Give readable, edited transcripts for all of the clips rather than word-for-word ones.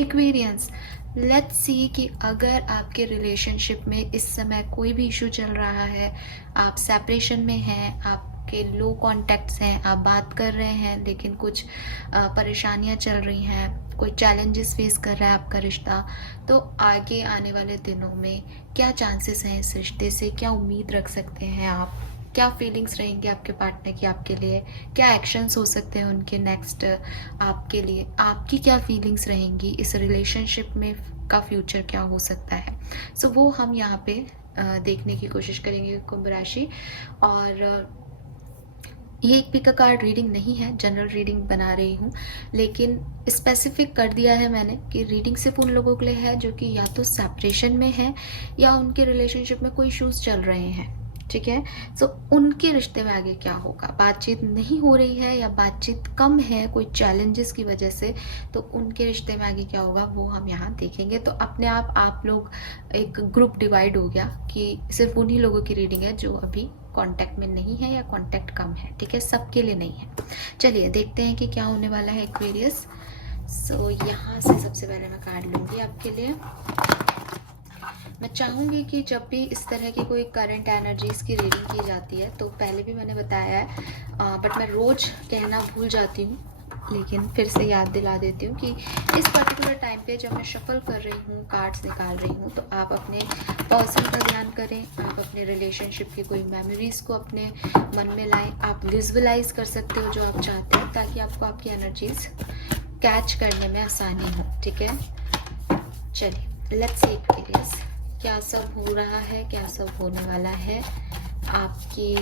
Aquarians, let's see कि अगर आपके रिलेशनशिप में इस समय कोई भी इशू चल रहा है, आप सेपरेशन में हैं, आपके लो कॉन्टैक्ट्स हैं, आप बात कर रहे हैं लेकिन कुछ परेशानियां चल रही हैं, कोई चैलेंजेस फेस कर रहा है आपका रिश्ता, तो आगे आने वाले दिनों में क्या चांसेस हैं इस रिश्ते से, क्या उम्मीद रख सकते हैं आप, क्या फीलिंग्स रहेंगे आपके पार्टनर की आपके लिए, क्या एक्शंस हो सकते हैं उनके नेक्स्ट आपके लिए, आपकी क्या फीलिंग्स रहेंगी इस रिलेशनशिप में, का फ्यूचर क्या हो सकता है। सो वो हम यहाँ पे देखने की कोशिश करेंगे कुंभ राशि। और ये एक पिक अ कार्ड रीडिंग नहीं है, जनरल रीडिंग बना रही हूँ, लेकिन स्पेसिफिक कर दिया है मैंने कि रीडिंग सिर्फ उन लोगों के लिए है जो कि या तो सेपरेशन में है या उनके रिलेशनशिप में कोई इश्यूज चल रहे हैं, ठीक है। सो उनके रिश्ते में आगे क्या होगा, बातचीत नहीं हो रही है या बातचीत कम है कोई चैलेंजेस की वजह से, तो उनके रिश्ते में आगे क्या होगा वो हम यहाँ देखेंगे। तो अपने आप लोग एक ग्रुप डिवाइड हो गया कि सिर्फ उन्हीं लोगों की रीडिंग है जो अभी कांटेक्ट में नहीं है या कांटेक्ट कम है, ठीक है, सबके लिए नहीं है। चलिए देखते हैं कि क्या होने वाला है एक्वेरियस। सो यहाँ से सबसे पहले मैं कार्ड लूँगी आपके लिए। मैं चाहूँगी कि जब भी इस तरह की कोई करंट एनर्जीज़ की रीडिंग की जाती है, तो पहले भी मैंने बताया है बट मैं रोज़ कहना भूल जाती हूँ, लेकिन फिर से याद दिला देती हूँ कि इस पर्टिकुलर टाइम पे जब मैं शफल कर रही हूँ, कार्ड्स निकाल रही हूँ, तो आप अपने पर्सन का ध्यान करें, आप अपने रिलेशनशिप की कोई मेमोरीज़ को अपने मन में लाएं, आप विजुअलाइज कर सकते हो जो आप चाहते हैं, ताकि आपको आपकी एनर्जीज कैच करने में आसानी हो, ठीक है। चलिए लेट्स सी एक्वेरियस, क्या सब हो रहा है, क्या सब होने वाला है आपकी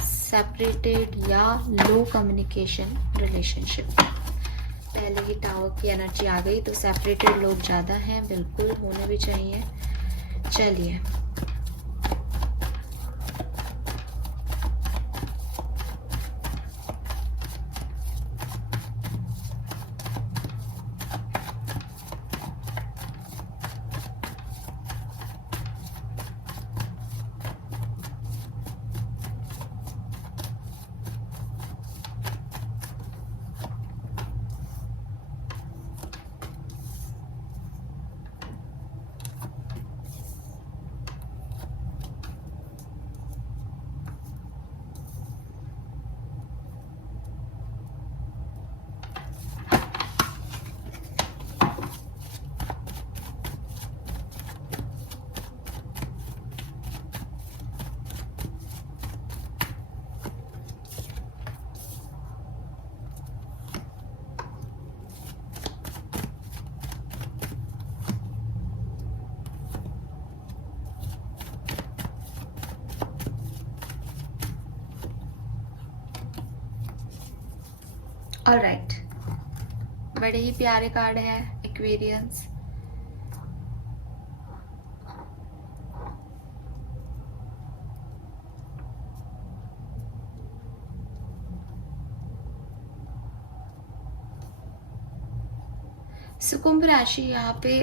सेपरेटेड या लो कम्युनिकेशन रिलेशनशिप। पहले ही टावर की एनर्जी आ गई, तो सेपरेटेड लोग ज़्यादा हैं, बिल्कुल होने भी चाहिए। चलिए ऑलराइट, बड़े ही प्यारे कार्ड है एक्वेरियंस। कुंभ राशि यहाँ पे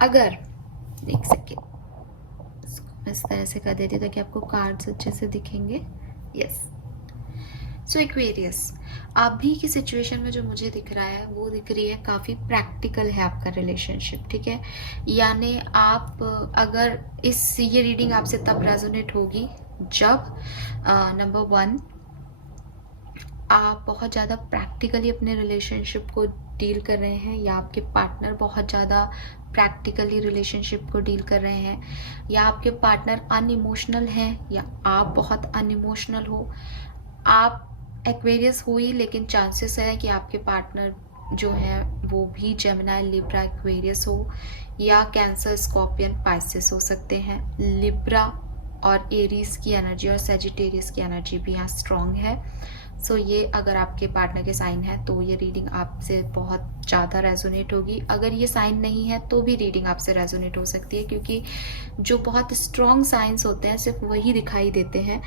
अगर एक सेकेंड इसको इस तरह से कर देती ताकि आपको कार्ड्स अच्छे से दिखेंगे। यस, सो एक्वेरियस, अभी की सिचुएशन में जो मुझे दिख रहा है वो दिख रही है काफ़ी प्रैक्टिकल है आपका रिलेशनशिप, ठीक है। यानी आप अगर ये रीडिंग आपसे तब रेजोनेट होगी जब नंबर 1 आप बहुत ज़्यादा प्रैक्टिकली अपने रिलेशनशिप को डील कर रहे हैं, या आपके पार्टनर बहुत ज़्यादा प्रैक्टिकली रिलेशनशिप को डील कर रहे हैं, या आपके पार्टनर अनइमोशनल हैं, या आप बहुत अनइमोशनल हो। आप एक्वेरियस हो ही, लेकिन चांसेस है कि आपके पार्टनर जो है वो भी जेमिनी, लिब्रा, एक्वेरियस हो, या कैंसर, स्कॉर्पियन, पाइसेस हो सकते हैं। लिब्रा और एरीज की एनर्जी और सेजिटेरियस की एनर्जी भी यहाँ स्ट्रॉन्ग है। सो ये अगर आपके पार्टनर के साइन है तो ये रीडिंग आपसे बहुत ज़्यादा रेजोनेट होगी। अगर ये साइन नहीं है तो भी रीडिंग आपसे रेजोनेट हो सकती है, क्योंकि जो बहुत स्ट्रॉन्ग साइंस होते हैं सिर्फ वही दिखाई देते हैं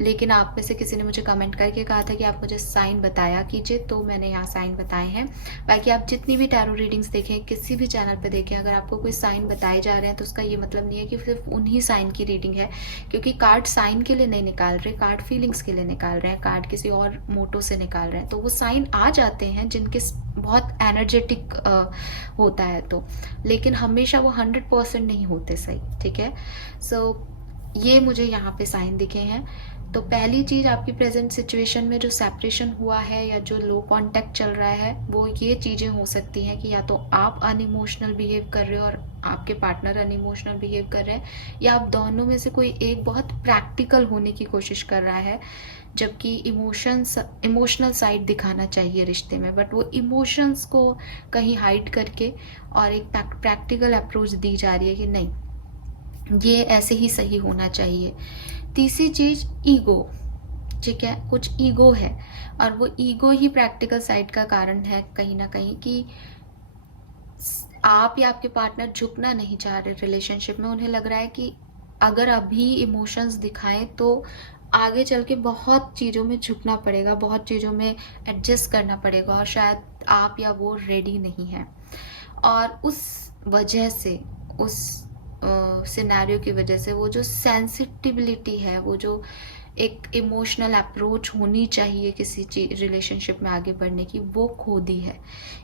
लेकिन आप में से किसी ने मुझे कमेंट करके कहा था कि आप मुझे साइन बताया कीजिए, तो मैंने यहाँ साइन बताए हैं। बाकी आप जितनी भी टैरो रीडिंग्स देखें, किसी भी चैनल पे देखें, अगर आपको कोई साइन बताए जा रहे हैं तो उसका ये मतलब नहीं है कि सिर्फ उन्हीं साइन की रीडिंग है, क्योंकि कार्ड साइन के लिए नहीं निकाल रहे, कार्ड फीलिंग्स के लिए निकाल रहे हैं, कार्ड किसी और मोटो से निकाल रहे हैं। तो वो साइन आ जाते हैं जिनके बहुत एनर्जेटिक होता है, तो लेकिन हमेशा वो 100% नहीं होते सही, ठीक है। सो ये मुझे यहाँ पे साइन दिखे हैं। तो पहली चीज़, आपकी प्रेजेंट सिचुएशन में जो सेपरेशन हुआ है या जो लो कांटेक्ट चल रहा है, वो ये चीज़ें हो सकती हैं कि या तो आप अनइमोशनल बिहेव कर रहे हो और आपके पार्टनर अनइमोशनल बिहेव कर रहे हैं, या आप दोनों में से कोई एक बहुत प्रैक्टिकल होने की कोशिश कर रहा है, जबकि इमोशनल साइड दिखाना चाहिए रिश्ते में, बट वो इमोशंस को कहीं हाइड करके और एक प्रैक्टिकल अप्रोच दी जा रही है कि नहीं, ये ऐसे ही सही होना चाहिए। तीसरी चीज, ईगो, ठीक है, कुछ ईगो है, और वो ईगो ही प्रैक्टिकल साइड का कारण है कहीं ना कहीं, कि आप या आपके पार्टनर झुकना नहीं चाह रहे रिलेशनशिप में। उन्हें लग रहा है कि अगर अभी इमोशंस दिखाएं तो आगे चल के बहुत चीज़ों में झुकना पड़ेगा, बहुत चीज़ों में एडजस्ट करना पड़ेगा, और शायद आप या वो रेडी नहीं है। और उस वजह से, उस सिनेरियो की वजह से, वो जो सेंसिटिविटी है, वो जो एक इमोशनल अप्रोच होनी चाहिए किसी चीज रिलेशनशिप में आगे बढ़ने की, वो खो दी है।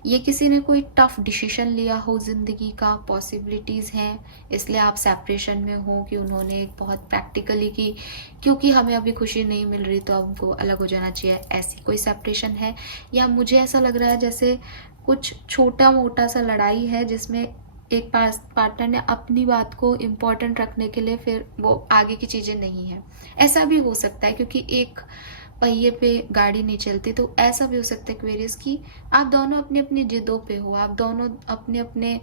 ये किसी ने कोई टफ डिसीजन लिया हो जिंदगी का, पॉसिबिलिटीज़ हैं, इसलिए आप सेपरेशन में हो, कि उन्होंने एक बहुत प्रैक्टिकली की क्योंकि हमें अभी खुशी नहीं मिल रही तो हमको अलग हो जाना चाहिए, ऐसी कोई सेपरेशन है। या मुझे ऐसा लग रहा है जैसे कुछ छोटा मोटा सा लड़ाई है जिसमें एक पार्टनर ने अपनी बात को इम्पोर्टेंट रखने के लिए फिर वो आगे की चीज़ें नहीं है। ऐसा भी हो सकता है, क्योंकि एक पहिए पे गाड़ी नहीं चलती, तो ऐसा भी हो सकता है क्वेरियस कि आप दोनों अपनी अपनी जिद्दों पे हो, आप दोनों अपने अपने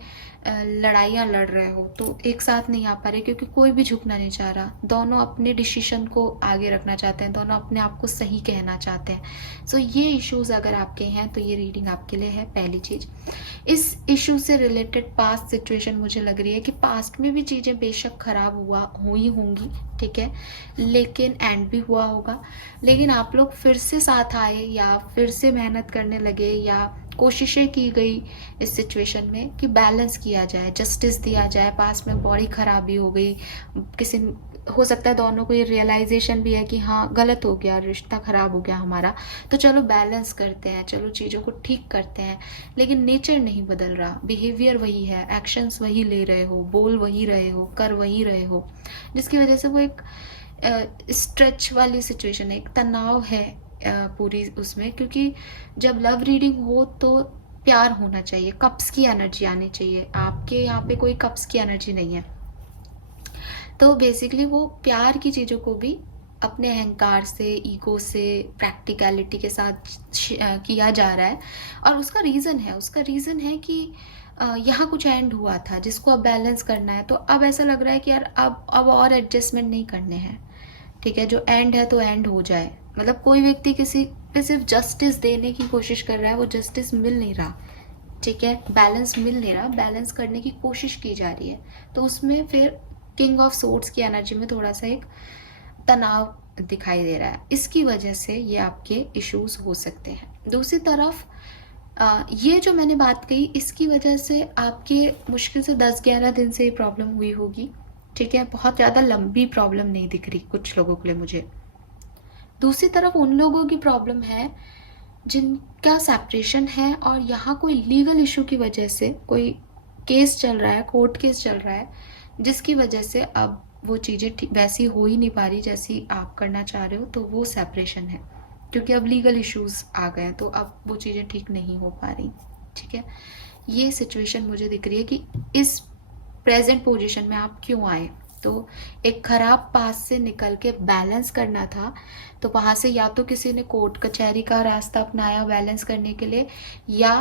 लड़ाइयाँ लड़ रहे हो, तो एक साथ नहीं आ पा रहे, क्योंकि कोई भी झुकना नहीं चाह रहा, दोनों अपने डिसीजन को आगे रखना चाहते हैं, दोनों अपने आप को सही कहना चाहते हैं। सो ये इश्यूज अगर आपके हैं तो ये रीडिंग आपके लिए है, पहली चीज़। इस इशू से रिलेटेड पास्ट सिचुएशन मुझे लग रही है कि पास्ट में भी चीज़ें बेशक खराब हुई होंगी, ठीक है, लेकिन एंड भी हुआ होगा, लेकिन आप लोग फिर से साथ आए या फिर से मेहनत करने लगे या कोशिशें की गई इस सिचुएशन में कि बैलेंस किया जाए, जस्टिस दिया जाए। पास में बड़ी खराबी हो गई, किसी हो सकता है दोनों को ये रियलाइजेशन भी है कि हाँ गलत हो गया, रिश्ता खराब हो गया हमारा, तो चलो बैलेंस करते हैं, चलो चीज़ों को ठीक करते हैं। लेकिन नेचर नहीं बदल रहा, बिहेवियर वही है, एक्शंस वही ले रहे हो, बोल वही रहे हो, कर वही रहे हो, जिसकी वजह से वो एक स्ट्रेच वाली सिचुएशन है, एक तनाव है पूरी उसमें। क्योंकि जब लव रीडिंग हो तो प्यार होना चाहिए, कप्स की एनर्जी आनी चाहिए, आपके यहाँ पे कोई कप्स की एनर्जी नहीं है। तो बेसिकली वो प्यार की चीज़ों को भी अपने अहंकार से, ईगो से, प्रैक्टिकलिटी के साथ किया जा रहा है। और उसका रीज़न है कि यहाँ कुछ एंड हुआ था जिसको अब बैलेंस करना है, तो अब ऐसा लग रहा है कि यार अब और एडजस्टमेंट नहीं करने हैं, ठीक है, जो एंड है तो एंड हो जाए। मतलब कोई व्यक्ति किसी पे सिर्फ जस्टिस देने की कोशिश कर रहा है, वो जस्टिस मिल नहीं रहा, ठीक है, बैलेंस मिल नहीं रहा, बैलेंस करने की कोशिश की जा रही है, तो उसमें फिर किंग ऑफ सोर्ड्स की एनर्जी में थोड़ा सा एक तनाव दिखाई दे रहा है। इसकी वजह से ये आपके इश्यूज हो सकते हैं। दूसरी तरफ ये जो मैंने बात कही, इसकी वजह से आपके मुश्किल से 10-11 दिन से ये प्रॉब्लम हुई होगी, ठीक है, बहुत ज़्यादा लंबी प्रॉब्लम नहीं दिख रही कुछ लोगों के लिए मुझे। दूसरी तरफ उन लोगों की प्रॉब्लम है जिनका सेपरेशन है और यहाँ कोई लीगल इशू की वजह से कोई केस चल रहा है, कोर्ट केस चल रहा है, जिसकी वजह से अब वो चीज़ें वैसी हो ही नहीं पा रही जैसी आप करना चाह रहे हो, तो वो सेपरेशन है, क्योंकि अब लीगल इश्यूज आ गए, तो अब वो चीज़ें ठीक नहीं हो पा रही, ठीक है। ये सिचुएशन मुझे दिख रही है कि इस प्रेजेंट पोजीशन में आप क्यों आए। तो एक खराब पास से निकल के बैलेंस करना था, तो वहाँ से या तो किसी ने कोर्ट कचहरी का रास्ता अपनाया बैलेंस करने के लिए, या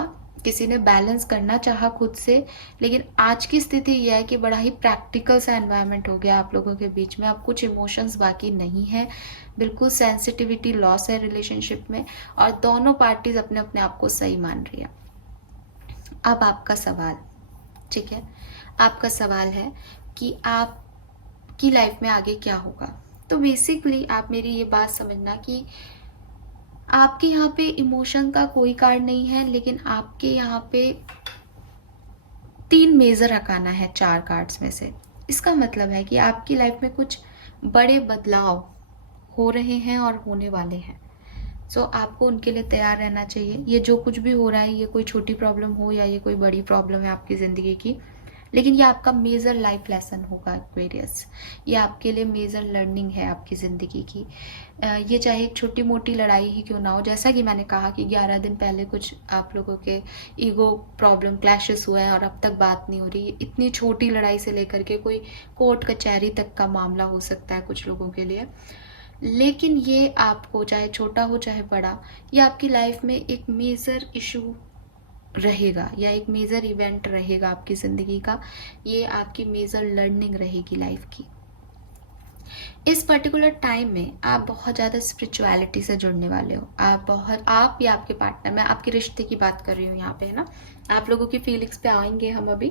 किसी ने बैलेंस करना चाहा खुद से। लेकिन आज की स्थिति यह है कि बड़ा ही प्रैक्टिकल सा एनवायरनमेंट हो गया आप लोगों के बीच में, अब कुछ इमोशंस बाकी नहीं है, बिल्कुल सेंसिटिविटी लॉस है रिलेशनशिप में, और दोनों पार्टीज अपने अपने आप को सही मान रही है। अब आपका सवाल, ठीक है, आपका सवाल है कि आपकी लाइफ में आगे क्या होगा, तो बेसिकली आप मेरी ये बात समझना कि आपके यहाँ पे इमोशन का कोई कार्ड नहीं है, लेकिन आपके यहाँ पे 3 मेजर अकाना है 4 कार्ड्स में से। इसका मतलब है कि आपकी लाइफ में कुछ बड़े बदलाव हो रहे हैं और होने वाले हैं। सो आपको उनके लिए तैयार रहना चाहिए। ये जो कुछ भी हो रहा है, ये कोई छोटी प्रॉब्लम हो या ये कोई बड़ी प्रॉब्लम है आपकी ज़िंदगी की, लेकिन ये आपका मेजर लाइफ लेसन होगा एक्वेरियस। ये आपके लिए मेजर लर्निंग है आपकी ज़िंदगी की। ये चाहे एक छोटी मोटी लड़ाई ही क्यों ना हो, जैसा कि मैंने कहा कि 11 दिन पहले कुछ आप लोगों के ईगो प्रॉब्लम क्लैशेस हुए हैं और अब तक बात नहीं हो रही। इतनी छोटी लड़ाई से लेकर के कोई कोर्ट कचहरी तक का मामला हो सकता है कुछ लोगों के लिए, लेकिन ये आपको चाहे छोटा हो चाहे बड़ा, ये आपकी लाइफ में एक मेजर इशू रहेगा या एक मेजर इवेंट रहेगा आपकी ज़िंदगी का। ये आपकी मेजर लर्निंग रहेगी लाइफ की। इस पर्टिकुलर टाइम में आप बहुत ज़्यादा स्पिरिचुअलिटी से जुड़ने वाले हो। आप या आपके पार्टनर, मैं आपके रिश्ते की बात कर रही हूँ यहाँ पे, है ना। आप लोगों की फीलिंग्स पे आएंगे हम अभी,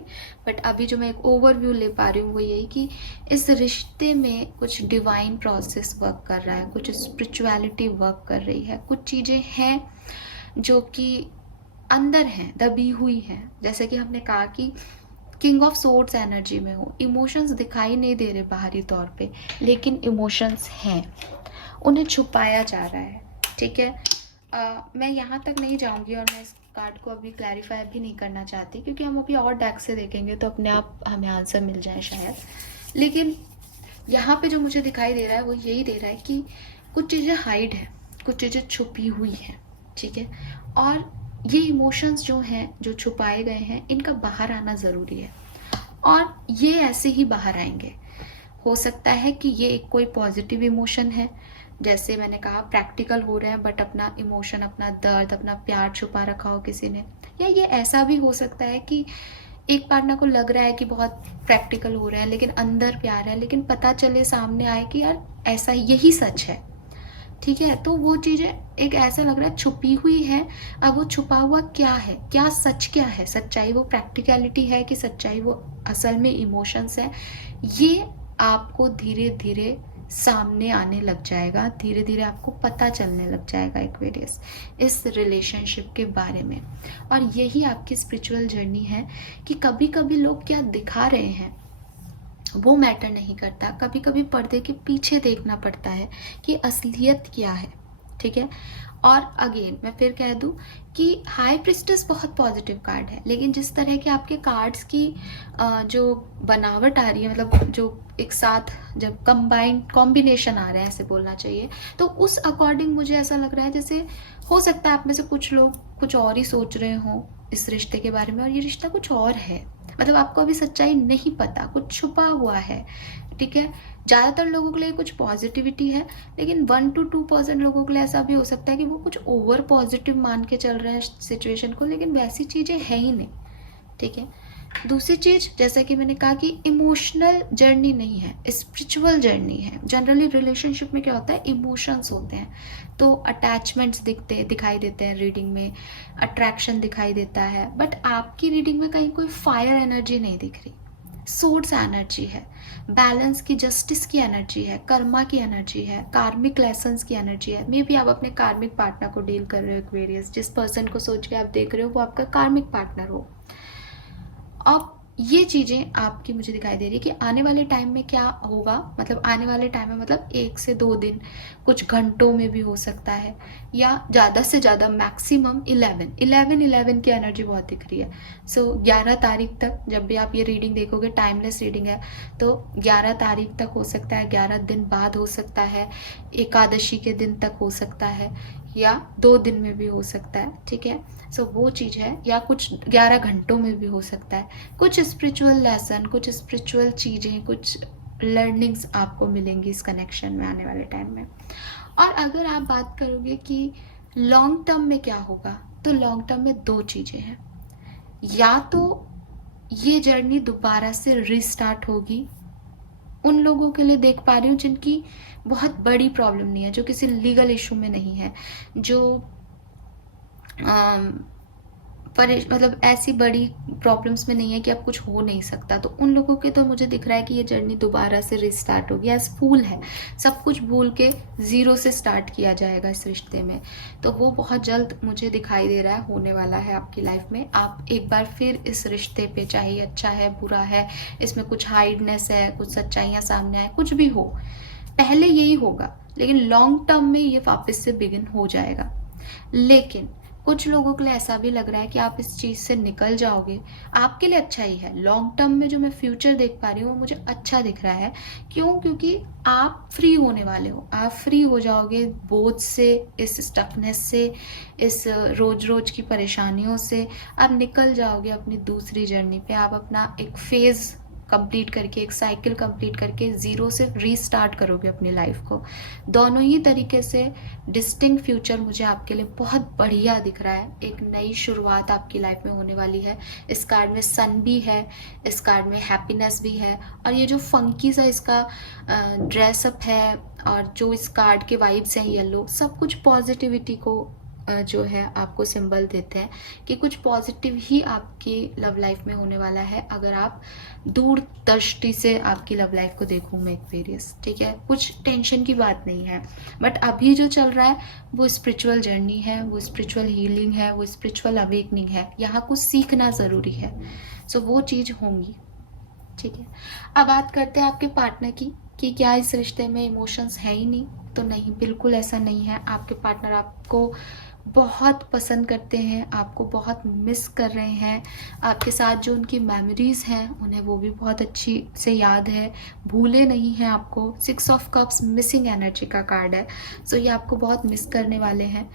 बट अभी जो मैं एक ओवरव्यू ले पा रही हूँ वो यही कि इस रिश्ते में कुछ डिवाइन प्रोसेस वर्क कर रहा है, कुछ स्पिरिचुअलिटी वर्क कर रही है, कुछ चीज़ें हैं जो कि अंदर हैं, दबी हुई हैं। जैसे कि हमने कहा कि किंग ऑफ सोर्ड्स एनर्जी में हो, इमोशंस दिखाई नहीं दे रहे बाहरी तौर पे, लेकिन इमोशंस हैं, उन्हें छुपाया जा रहा है। ठीक है, मैं यहाँ तक नहीं जाऊँगी और मैं इस कार्ड को अभी क्लैरिफाई भी नहीं करना चाहती, क्योंकि हम अभी और डेक से देखेंगे तो अपने आप हमें आंसर मिल जाए शायद। लेकिन यहाँ पे जो मुझे दिखाई दे रहा है वो यही दे रहा है कि कुछ चीज़ें हाइड है, कुछ चीज़ें छुपी हुई हैं। ठीक है, और ये इमोशंस जो हैं, जो छुपाए गए हैं, इनका बाहर आना ज़रूरी है और ये ऐसे ही बाहर आएंगे। हो सकता है कि ये एक कोई पॉजिटिव इमोशन है, जैसे मैंने कहा प्रैक्टिकल हो रहे हैं बट अपना इमोशन, अपना दर्द, अपना प्यार छुपा रखा हो किसी ने। या ये ऐसा भी हो सकता है कि एक पार्टनर को लग रहा है कि बहुत प्रैक्टिकल हो रहा है लेकिन अंदर प्यार है, लेकिन पता चले सामने आए कि यार ऐसा यही सच है। ठीक है, तो वो चीज़ें एक ऐसा लग रहा है छुपी हुई है। अब वो छुपा हुआ क्या है, क्या सच, क्या है सच्चाई, वो प्रैक्टिकलिटी है कि सच्चाई वो असल में इमोशंस है, ये आपको धीरे धीरे सामने आने लग जाएगा, धीरे धीरे आपको पता चलने लग जाएगा एक्वेरियस इस रिलेशनशिप के बारे में। और यही आपकी स्पिरिचुअल जर्नी है कि कभी कभी लोग क्या दिखा रहे हैं वो मैटर नहीं करता, कभी कभी पर्दे के पीछे देखना पड़ता है कि असलियत क्या है। ठीक है, और अगेन मैं फिर कह दूं कि हाई प्रिस्टेस बहुत पॉजिटिव कार्ड है, लेकिन जिस तरह के आपके कार्ड्स की जो बनावट आ रही है, मतलब जो एक साथ जब कॉम्बिनेशन आ रहा है ऐसे बोलना चाहिए, तो उस अकॉर्डिंग मुझे ऐसा लग रहा है जैसे हो सकता है आप में से कुछ लोग कुछ और ही सोच रहे हों इस रिश्ते के बारे में और ये रिश्ता कुछ और है। मतलब आपको अभी सच्चाई नहीं पता, कुछ छुपा हुआ है। ठीक है, ज़्यादातर लोगों के लिए कुछ पॉजिटिविटी है, लेकिन 1 to 2% लोगों के लिए ऐसा भी हो सकता है कि वो कुछ ओवर पॉजिटिव मान के चल रहे हैं सिचुएशन को, लेकिन वैसी चीज़ें है ही नहीं। ठीक है, दूसरी चीज़ जैसा कि मैंने कहा कि इमोशनल जर्नी नहीं है, स्पिरिचुअल जर्नी है। जनरली रिलेशनशिप में क्या होता है, इमोशंस होते हैं, तो अटैचमेंट्स दिखाई देते हैं रीडिंग में, अट्रैक्शन दिखाई देता है, बट आपकी रीडिंग में कहीं कोई फायर एनर्जी नहीं दिख रही। सोर्स एनर्जी है, बैलेंस की, जस्टिस की एनर्जी है, कर्मा की एनर्जी है, कार्मिक लेसन्स की एनर्जी है। मे बी आप अपने कार्मिक पार्टनर को डील कर रहे हो एक्वेरियस, जिस पर्सन को सोच के आप देख रहे हो वो आपका कार्मिक पार्टनर हो। अब ये चीज़ें आपकी मुझे दिखाई दे रही है कि आने वाले टाइम में क्या होगा, मतलब आने वाले टाइम में मतलब 1 से 2 दिन, कुछ घंटों में भी हो सकता है, या ज़्यादा से ज़्यादा मैक्सिमम 11 की एनर्जी बहुत दिख रही है। सो 11 तारीख तक जब भी आप ये रीडिंग देखोगे, टाइमलेस रीडिंग है, तो 11 तारीख तक हो सकता है, 11 दिन बाद हो सकता है, एकादशी के दिन तक हो सकता है, या 2 दिन में भी हो सकता है। ठीक है, सो वो चीज़ है, या कुछ 11 घंटों में भी हो सकता है। कुछ स्पिरिचुअल लेसन, कुछ स्पिरिचुअल चीज़ें, कुछ लर्निंग्स आपको मिलेंगी इस कनेक्शन में आने वाले टाइम में। और अगर आप बात करोगे कि लॉन्ग टर्म में क्या होगा, तो लॉन्ग टर्म में 2 चीज़ें हैं। या तो ये जर्नी दोबारा से रिस्टार्ट होगी, उन लोगों के लिए देख पा रही हूँ जिनकी बहुत बड़ी प्रॉब्लम नहीं है, जो किसी लीगल इशू में नहीं है, जो मतलब ऐसी बड़ी प्रॉब्लम्स में नहीं है कि अब कुछ हो नहीं सकता। तो उन लोगों के तो मुझे दिख रहा है कि ये जर्नी दोबारा से रिस्टार्ट होगी, एज फूल है, सब कुछ भूल के ज़ीरो से स्टार्ट किया जाएगा इस रिश्ते में। तो वो बहुत जल्द मुझे दिखाई दे रहा है होने वाला है आपकी लाइफ में। आप एक बार फिर इस रिश्ते पे, चाहे अच्छा है बुरा है, इसमें कुछ हाइडनेस है, कुछ सच्चाइयाँ सामने आए, कुछ भी हो, पहले यही होगा, लेकिन लॉन्ग टर्म में ये वापस से बिगिन हो जाएगा। लेकिन कुछ लोगों के लिए ऐसा भी लग रहा है कि आप इस चीज़ से निकल जाओगे, आपके लिए अच्छा ही है। लॉन्ग टर्म में जो मैं फ्यूचर देख पा रही हूँ वो मुझे अच्छा दिख रहा है। क्यों? क्योंकि आप फ्री होने वाले हो, आप फ्री हो जाओगे बोझ से, इस स्टफनेस से, इस रोज रोज की परेशानियों से। आप निकल जाओगे अपनी दूसरी जर्नी पे, आप अपना एक फेज़ कंप्लीट करके, एक साइकिल कंप्लीट करके ज़ीरो से रीस्टार्ट करोगे अपनी लाइफ को। दोनों ही तरीके से डिस्टिंक्ट फ्यूचर मुझे आपके लिए बहुत बढ़िया दिख रहा है। एक नई शुरुआत आपकी लाइफ में होने वाली है। इस कार्ड में सन भी है, इस कार्ड में हैप्पीनेस भी है, और ये जो फंकी सा इसका ड्रेसअप है और जो इस कार्ड के वाइब्स हैं येलो, सब कुछ पॉजिटिविटी को जो है आपको सिंबल देते हैं कि कुछ पॉजिटिव ही आपकी लव लाइफ में होने वाला है। अगर आप दूरदृष्टि से आपकी लव लाइफ को देखूँ मैं एक्वेरियस, ठीक है, कुछ टेंशन की बात नहीं है। बट अभी जो चल रहा है वो स्पिरिचुअल जर्नी है, वो स्पिरिचुअल हीलिंग है, वो स्पिरिचुअल अवेकनिंग है। यहाँ कुछ सीखना ज़रूरी है, सो वो चीज़ होंगी, ठीक है। अब बात करते हैं आपके पार्टनर की कि क्या इस रिश्ते में इमोशंस है ही नहीं? तो नहीं, बिल्कुल ऐसा नहीं है। आपके पार्टनर आपको बहुत पसंद करते हैं, आपको बहुत मिस कर रहे हैं। आपके साथ जो उनकी मेमोरीज़ हैं उन्हें वो भी बहुत अच्छी से याद है, भूले नहीं हैं आपको। 6 ऑफ कप्स मिसिंग एनर्जी का कार्ड है, सो ये आपको बहुत मिस करने वाले हैं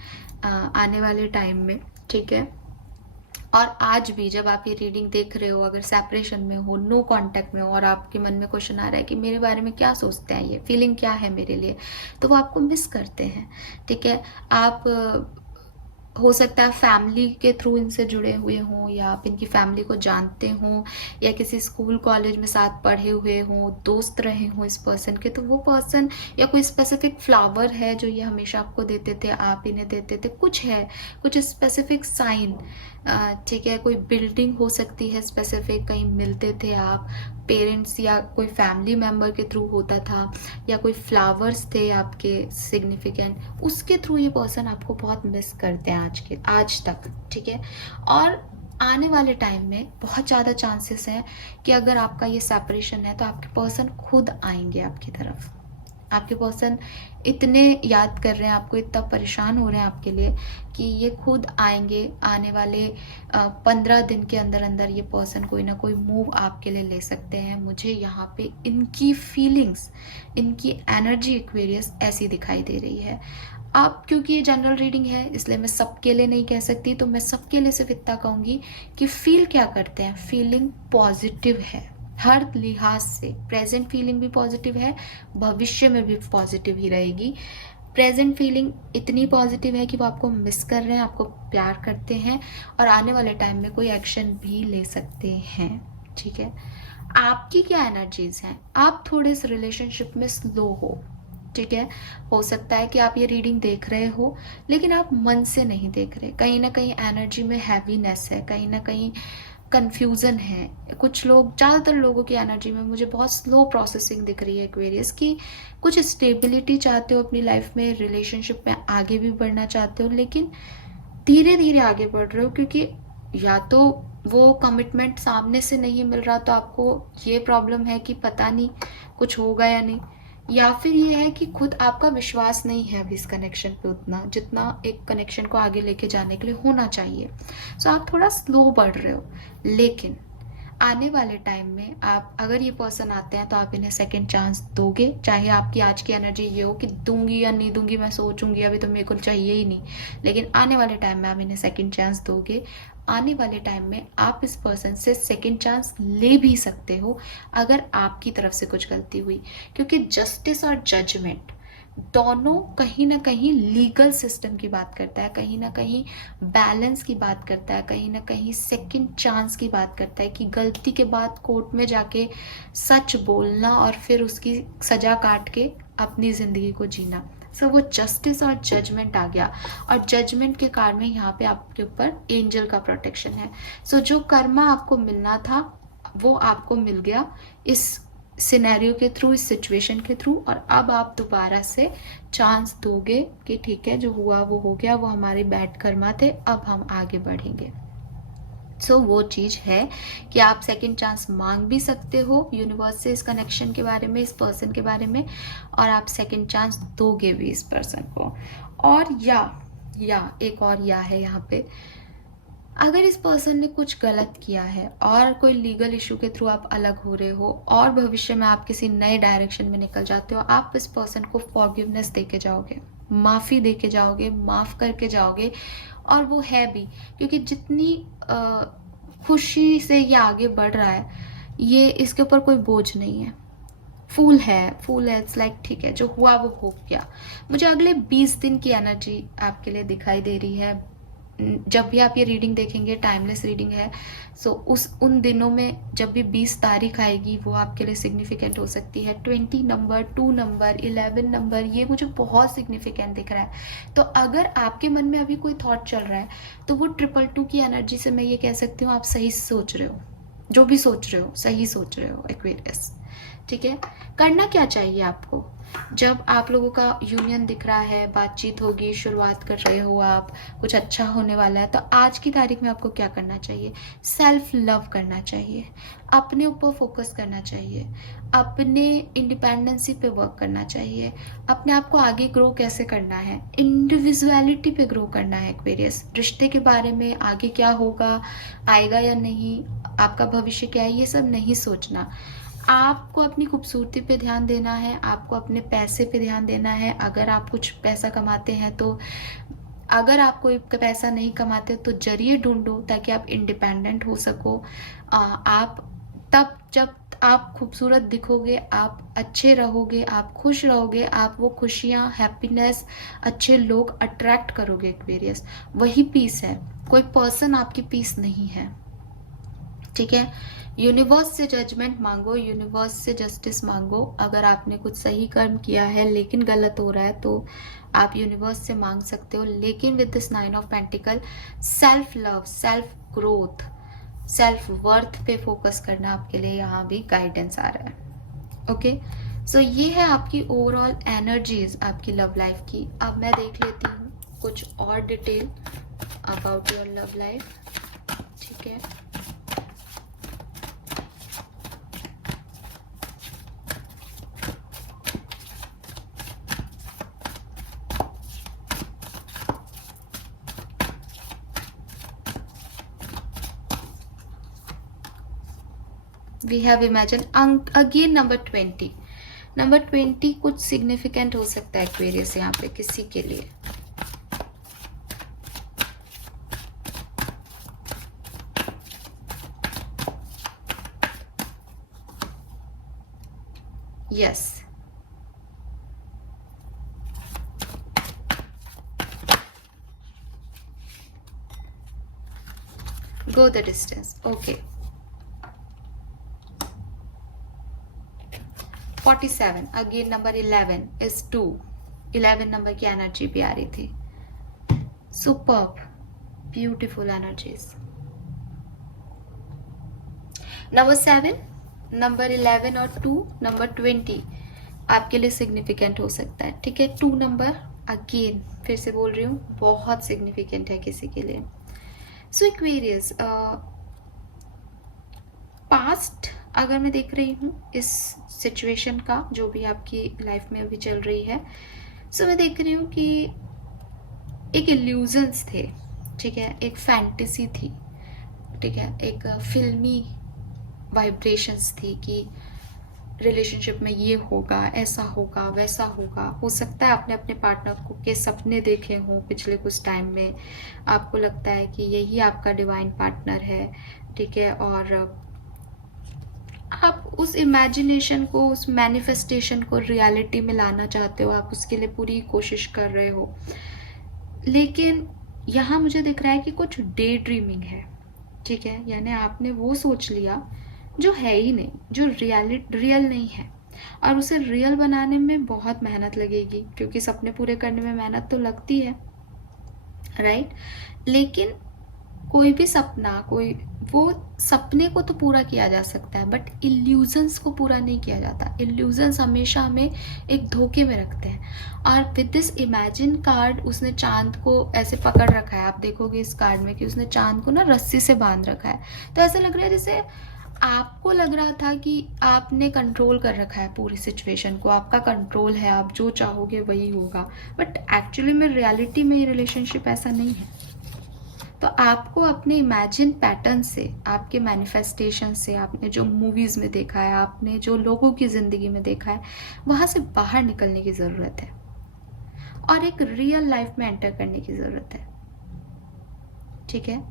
आने वाले टाइम में, ठीक है। और आज भी जब आप ये रीडिंग देख रहे हो, अगर सेपरेशन में हो, नो कांटेक्ट में हो, और आपके मन में क्वेश्चन आ रहा है कि मेरे बारे में क्या सोचते हैं, ये फीलिंग क्या है मेरे लिए, तो वो आपको मिस करते हैं, ठीक है। आप हो सकता है फैमिली के थ्रू इनसे जुड़े हुए हों, या आप इनकी फैमिली को जानते हों, या किसी स्कूल कॉलेज में साथ पढ़े हुए हों, दोस्त रहे हों इस पर्सन के। तो वो पर्सन, या कोई स्पेसिफिक फ्लावर है जो ये हमेशा आपको देते थे, आप इन्हें देते थे, कुछ है, कुछ स्पेसिफिक साइन, ठीक है। कोई बिल्डिंग हो सकती है स्पेसिफिक, कहीं मिलते थे आप, पेरेंट्स या कोई फैमिली मेम्बर के थ्रू होता था, या कोई फ्लावर्स थे आपके सिग्निफिकेंट, उसके थ्रू ये पर्सन आपको बहुत मिस करते हैं आज तक, ठीक है। और आने वाले टाइम में बहुत ज़्यादा चांसेस हैं कि अगर आपका ये सेपरेशन है तो आपके पर्सन खुद आएंगे आपकी तरफ। आपके पर्सन इतने याद कर रहे हैं आपको, इतना परेशान हो रहे हैं आपके लिए कि ये खुद आएंगे। आने वाले 15 दिन के अंदर अंदर ये पर्सन कोई ना कोई मूव आपके लिए ले सकते हैं। मुझे यहाँ पे इनकी फीलिंग्स, इनकी एनर्जी एक्वेरियस ऐसी दिखाई दे रही है। अब क्योंकि ये जनरल रीडिंग है इसलिए मैं सबके लिए नहीं कह सकती, तो मैं सबके लिए सिर्फ इतना कहूँगी कि फील क्या करते हैं। फीलिंग पॉजिटिव है हर लिहाज से, प्रेजेंट फीलिंग भी पॉजिटिव है, भविष्य में भी पॉजिटिव ही रहेगी। प्रेजेंट फीलिंग इतनी पॉजिटिव है कि वो आपको मिस कर रहे हैं, आपको प्यार करते हैं, और आने वाले टाइम में कोई एक्शन भी ले सकते हैं, ठीक है। आपकी क्या एनर्जीज हैं? आप थोड़े इस रिलेशनशिप में स्लो हो, ठीक है। हो सकता है कि आप ये रीडिंग देख रहे हो लेकिन आप मन से नहीं देख रहे। कहीं ना कहीं एनर्जी में हैवीनेस है, कहीं ना कहीं कंफ्यूजन है। कुछ लोग, ज़्यादातर लोगों की एनर्जी में मुझे बहुत स्लो प्रोसेसिंग दिख रही है एक्वेरियस की। कुछ स्टेबिलिटी चाहते हो अपनी लाइफ में, रिलेशनशिप में आगे भी बढ़ना चाहते हो, लेकिन धीरे धीरे आगे बढ़ रहे हो, क्योंकि या तो वो कमिटमेंट सामने से नहीं मिल रहा तो आपको ये प्रॉब्लम है कि पता नहीं कुछ होगा या नहीं, या फिर ये है कि खुद आपका विश्वास नहीं है अभी इस कनेक्शन पे उतना जितना एक कनेक्शन को आगे लेके जाने के लिए होना चाहिए। सो आप थोड़ा स्लो बढ़ रहे हो। लेकिन आने वाले टाइम में आप, अगर ये पर्सन आते हैं तो आप इन्हें सेकंड चांस दोगे। चाहे आपकी आज की एनर्जी ये हो कि दूंगी या नहीं दूंगी, मैं सोचूंगी, अभी तो मेरे को चाहिए ही नहीं, लेकिन आने वाले टाइम में आप इन्हें सेकंड चांस दोगे। आने वाले टाइम में आप इस पर्सन से सेकंड चांस ले भी सकते हो अगर आपकी तरफ से कुछ गलती हुई, क्योंकि जस्टिस और जजमेंट दोनों कहीं ना कहीं लीगल सिस्टम की बात करता है, कहीं ना कहीं बैलेंस की बात करता है, कहीं ना कहीं सेकंड चांस की बात करता है कि गलती के बाद कोर्ट में जाके सच बोलना और फिर उसकी सजा काट के अपनी ज़िंदगी को जीना। सो वो जस्टिस और जजमेंट आ गया, और जजमेंट के कारण यहाँ पे आपके ऊपर एंजल का प्रोटेक्शन है। सो जो कर्मा आपको मिलना था वो आपको मिल गया इस सिनेरियो के थ्रू, इस सिचुएशन के थ्रू, और अब आप दोबारा से चांस दोगे कि ठीक है जो हुआ वो हो गया, वो हमारे बैड कर्मा थे, अब हम आगे बढ़ेंगे। सो वो चीज़ है कि आप सेकंड चांस मांग भी सकते हो यूनिवर्स से इस कनेक्शन के बारे में, इस पर्सन के बारे में, और आप सेकंड चांस दोगे भी इस पर्सन को। और या एक और या है यहाँ पे, अगर इस पर्सन ने कुछ गलत किया है और कोई लीगल इशू के थ्रू आप अलग हो रहे हो और भविष्य में आप किसी नए डायरेक्शन में निकल जाते हो, आप इस पर्सन को फॉरगिवनेस दे के जाओगे, माफ़ी दे के जाओगे, माफ़ करके जाओगे। और वो है भी, क्योंकि जितनी खुशी से ये आगे बढ़ रहा है, ये इसके ऊपर कोई बोझ नहीं है, फूल है, इट्स लाइक ठीक है जो हुआ वो हो गया। मुझे अगले 20 दिन की एनर्जी आपके लिए दिखाई दे रही है। जब भी आप ये रीडिंग देखेंगे, टाइमलेस रीडिंग है, सो उन दिनों में जब भी 20 तारीख आएगी वो आपके लिए सिग्निफिकेंट हो सकती है। 20 नंबर, 2 नंबर, 11 नंबर, ये मुझे बहुत सिग्निफिकेंट दिख रहा है। तो अगर आपके मन में अभी कोई थॉट चल रहा है तो वो 222 की एनर्जी से मैं ये कह सकती हूँ आप सही सोच रहे हो, जो भी सोच रहे हो सही सोच रहे हो एक्वेरियस। ठीक है, करना क्या चाहिए आपको? जब आप लोगों का यूनियन दिख रहा है, बातचीत होगी, शुरुआत कर रहे हो आप, कुछ अच्छा होने वाला है, तो आज की तारीख में आपको क्या करना चाहिए? सेल्फ लव करना चाहिए, अपने ऊपर फोकस करना चाहिए, अपने इंडिपेंडेंसी पे वर्क करना चाहिए, अपने आप को आगे ग्रो कैसे करना है, इंडिविजुअलिटी पे ग्रो करना है एक्वेरियस। रिश्ते के बारे में आगे क्या होगा, आएगा या नहीं, आपका भविष्य क्या है, ये सब नहीं सोचना। आपको अपनी खूबसूरती पे ध्यान देना है, आपको अपने पैसे पे ध्यान देना है। अगर आप कुछ पैसा कमाते हैं तो, अगर आप कोई पैसा नहीं कमाते तो जरिए ढूंढो ताकि आप इंडिपेंडेंट हो सको। आप तब जब आप खूबसूरत दिखोगे, आप अच्छे रहोगे, आप खुश रहोगे, आप वो खुशियाँ, हैप्पीनेस, अच्छे लोग अट्रैक्ट करोगे एक्वेरियस। वही पीस है, कोई पर्सन आपकी पीस नहीं है। ठीक है, यूनिवर्स से जजमेंट मांगो, यूनिवर्स से जस्टिस मांगो। अगर आपने कुछ सही कर्म किया है लेकिन गलत हो रहा है तो आप यूनिवर्स से मांग सकते हो, लेकिन with this 9 of pentacle, self love, self growth, self worth पे फोकस करना आपके लिए यहाँ भी गाइडेंस आ रहा है। ओके, सो ये है आपकी ओवरऑल एनर्जीज आपकी लव लाइफ की। अब मैं देख लेती हूँ कुछ और detail about your love life. ठीक है, we have imagined again number 20। Number 20 कुछ सिग्निफिकेंट हो सकता है एक्वेरियस यहाँ पे किसी के लिए। Yes, go the distance। okay, 47 again number 11 is 2। 11 number की एनर्जी भी आ रही थी। Superb, beautiful energies. Number 7, number 11 और 2, नंबर 20 आपके लिए सिग्निफिकेंट हो सकता है। ठीक है, 2 नंबर अगेन फिर से बोल रही हूँ बहुत सिग्निफिकेंट है किसी के लिए। सो एक्वेरियस, पास्ट अगर मैं देख रही हूँ इस सिचुएशन का जो भी आपकी लाइफ में अभी चल रही है, सो मैं देख रही हूँ कि एक इल्यूजन्स थे। ठीक है, एक फैंटेसी थी। ठीक है, एक फिल्मी वाइब्रेशंस थी कि रिलेशनशिप में ये होगा, ऐसा होगा, वैसा होगा। हो सकता है आपने अपने पार्टनर को के सपने देखे हों पिछले कुछ टाइम में, आपको लगता है कि यही आपका डिवाइन पार्टनर है। ठीक है, और आप उस इमेजिनेशन को, उस मैनिफेस्टेशन को रियलिटी में लाना चाहते हो, आप उसके लिए पूरी कोशिश कर रहे हो। लेकिन यहाँ मुझे दिख रहा है कि कुछ डे ड्रीमिंग है। ठीक है, यानी आपने वो सोच लिया जो है ही नहीं, जो रियल नहीं है। और उसे रियल बनाने में बहुत मेहनत लगेगी, क्योंकि सपने पूरे करने में मेहनत तो लगती है, राइट। लेकिन कोई भी सपना, कोई वो सपने को तो पूरा किया जा सकता है, बट इल्यूजन्स को पूरा नहीं किया जाता। इल्यूजन्स हमेशा हमें एक धोखे में रखते हैं। और विद दिस इमेजिन कार्ड, उसने चांद को ऐसे पकड़ रखा है, आप देखोगे इस कार्ड में कि उसने चांद को ना रस्सी से बांध रखा है। तो ऐसा लग रहा है जैसे आपको लग रहा था कि आपने कंट्रोल कर रखा है पूरी सिचुएशन को, आपका कंट्रोल है, आप जो चाहोगे वही होगा। बट एक्चुअली में रियलिटी में ये रिलेशनशिप ऐसा नहीं है। तो आपको अपने इमेजिन पैटर्न से, आपके मैनिफेस्टेशन से, आपने जो मूवीज़ में देखा है, आपने जो लोगों की ज़िंदगी में देखा है, वहाँ से बाहर निकलने की ज़रूरत है और एक रियल लाइफ में एंटर करने की ज़रूरत है। ठीक है।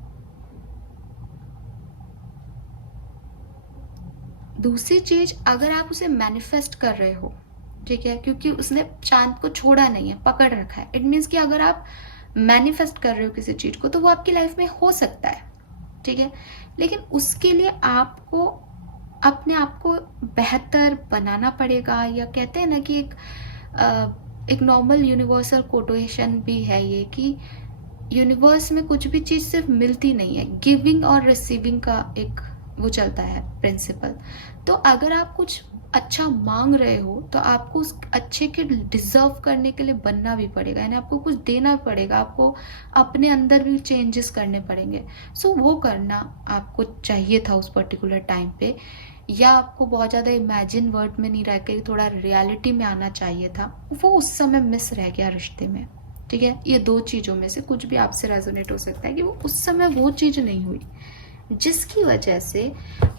दूसरी चीज, अगर आप उसे मैनिफेस्ट कर रहे हो, ठीक है, क्योंकि उसने चांद को छोड़ा नहीं है, पकड़ रखा है, इट मीन्स कि अगर आप मैनिफेस्ट कर रहे हो किसी चीज को तो वो आपकी लाइफ में हो सकता है, ठीक है। लेकिन उसके लिए आपको अपने आप को बेहतर बनाना पड़ेगा, या कहते हैं ना कि एक नॉर्मल यूनिवर्सल कोटेशन भी है ये, कि यूनिवर्स में कुछ भी चीज सिर्फ मिलती नहीं है, गिविंग और रिसीविंग का एक वो चलता है प्रिंसिपल। तो अगर आप कुछ अच्छा मांग रहे हो तो आपको उस अच्छे के डिजर्व करने के लिए बनना भी पड़ेगा, यानी आपको कुछ देना पड़ेगा, आपको अपने अंदर भी चेंजेस करने पड़ेंगे। सो वो करना आपको चाहिए था उस पर्टिकुलर टाइम पे, या आपको बहुत ज़्यादा इमेजिन वर्ड में नहीं रह कर थोड़ा रियलिटी में आना चाहिए था, वो उस समय मिस रह गया रिश्ते में, ठीक है। ये दो चीज़ों में से कुछ भी आपसे रेजोनेट हो सकता है कि वो उस समय वो चीज़ नहीं हुई, जिसकी वजह से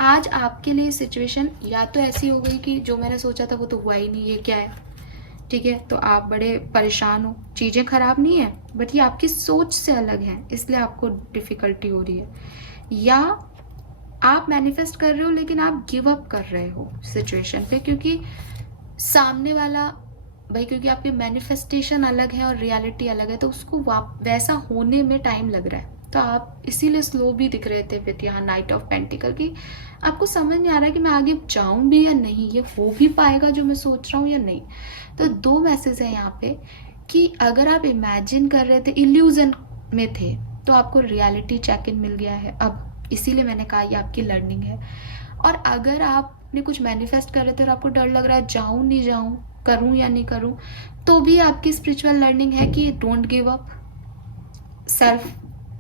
आज आपके लिए सिचुएशन या तो ऐसी हो गई कि जो मैंने सोचा था वो तो हुआ ही नहीं, ये क्या है, ठीक है। तो आप बड़े परेशान हो, चीज़ें खराब नहीं है, बट ये आपकी सोच से अलग है, इसलिए आपको डिफ़िकल्टी हो रही है। या आप मैनिफेस्ट कर रहे हो लेकिन आप गिव अप कर रहे हो सिचुएशन पे, क्योंकि सामने वाला भाई, क्योंकि आपके मैनिफेस्टेशन अलग है और रियलिटी अलग है, तो उसको वैसा होने में टाइम लग रहा है। तो आप इसीलिए स्लो भी दिख रहे थे विद यहाँ नाइट ऑफ पेंटिकल, की आपको समझ नहीं आ रहा है कि मैं आगे जाऊं भी या नहीं, ये हो भी पाएगा जो मैं सोच रहा हूँ या नहीं। तो दो मैसेज है यहाँ पे कि अगर आप इमेजिन कर रहे थे, इल्यूजन में थे, तो आपको रियलिटी चेक इन मिल गया है अब, इसीलिए मैंने कहा ये आपकी लर्निंग है। और अगर आपने कुछ मैनिफेस्ट कर रहे थे और आपको डर लग रहा है जाऊं नहीं जाऊं, करूं या नहीं करूं, तो भी आपकी स्पिरिचुअल लर्निंग है कि डोंट गिव अप, सेल्फ